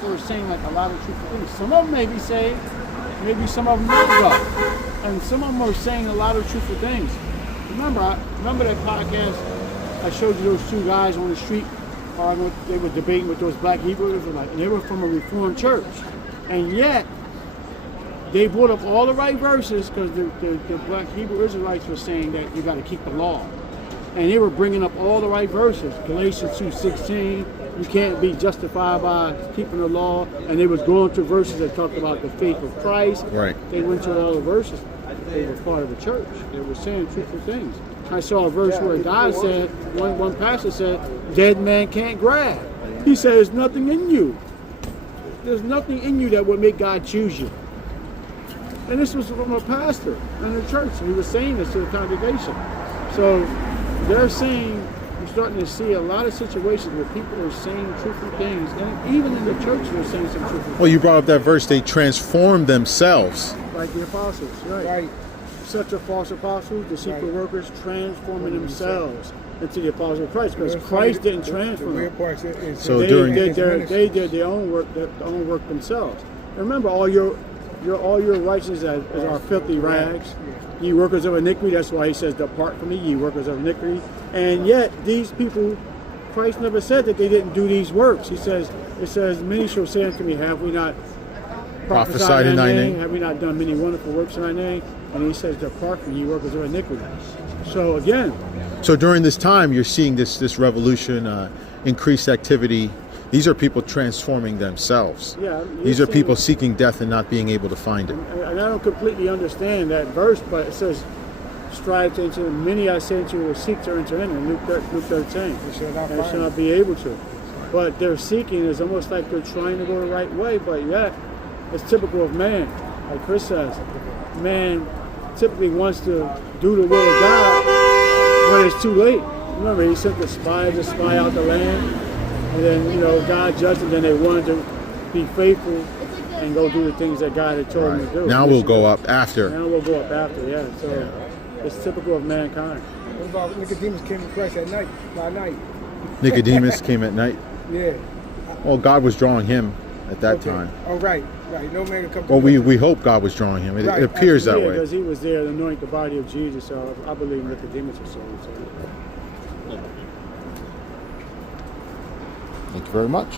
They were saying like a lot of truthful things. Some of them may be saved, maybe some of them not go. And some of them were saying a lot of truthful things. Remember that podcast I showed you those two guys on the street, they were debating with those black Hebrews, and they were from a Reformed church. And yet, they brought up all the right verses because the black Hebrew Israelites were saying that you got to keep the law. And they were bringing up all the right verses. Galatians 2:16, you can't be justified by keeping the law. And they was going through verses that talked about the faith of Christ. Right. They went to all the verses. They were part of the church. They were saying truthful things. I saw a verse where God said, one pastor said, dead man can't grab. He said, there's nothing in you. There's nothing in you that would make God choose you. And this was from a pastor in the church. He was saying this to the congregation. So they're saying, we're starting to see a lot of situations where people are saying truthful things. And even in the church, they're saying some truthful things. Well, you brought up that verse, they transform themselves. Like the apostles, right. Such are false apostles, deceitful workers, transforming themselves into the apostles of Christ, because Christ didn't transform them. So they did their own work themselves. And remember, all your righteousness is our filthy rags. Ye workers of iniquity. That's why he says, "Depart from me, ye workers of iniquity." And yet, these people, Christ never said that they didn't do these works. It says, "Many shall say unto me, Have we not prophesied in thy name? Have we not done many wonderful works in thy name?" And he says, "Depart from ye workers of iniquity." So again. So during this time, you're seeing this revolution, increased activity. These are people transforming themselves. Yeah, these are people seeking death and not being able to find it. And I don't completely understand that verse, but it says, "Strive to enter, many I say unto you will seek to enter in." Luke 13. They shall not be able to. But their seeking is almost like they're trying to go the right way, but yet it's typical of man. Like Chris says, man typically wants to do the will of God when it's too late. Remember, he sent the spies to spy out the land, and then, God judged them, then they wanted to be faithful and go do the things that God had told them to do. Now we'll go up after. Now we'll go up after, yeah. So it's typical of mankind. What about Nicodemus came to Christ at night, by night? Nicodemus came at night? Yeah. Well, God was drawing him at that time. Oh, right. No man can come to Well, we hope God was drawing him. It appears that way. Because he was there to anoint the body of Jesus, so I believe Nicodemus was so. Thank you very much.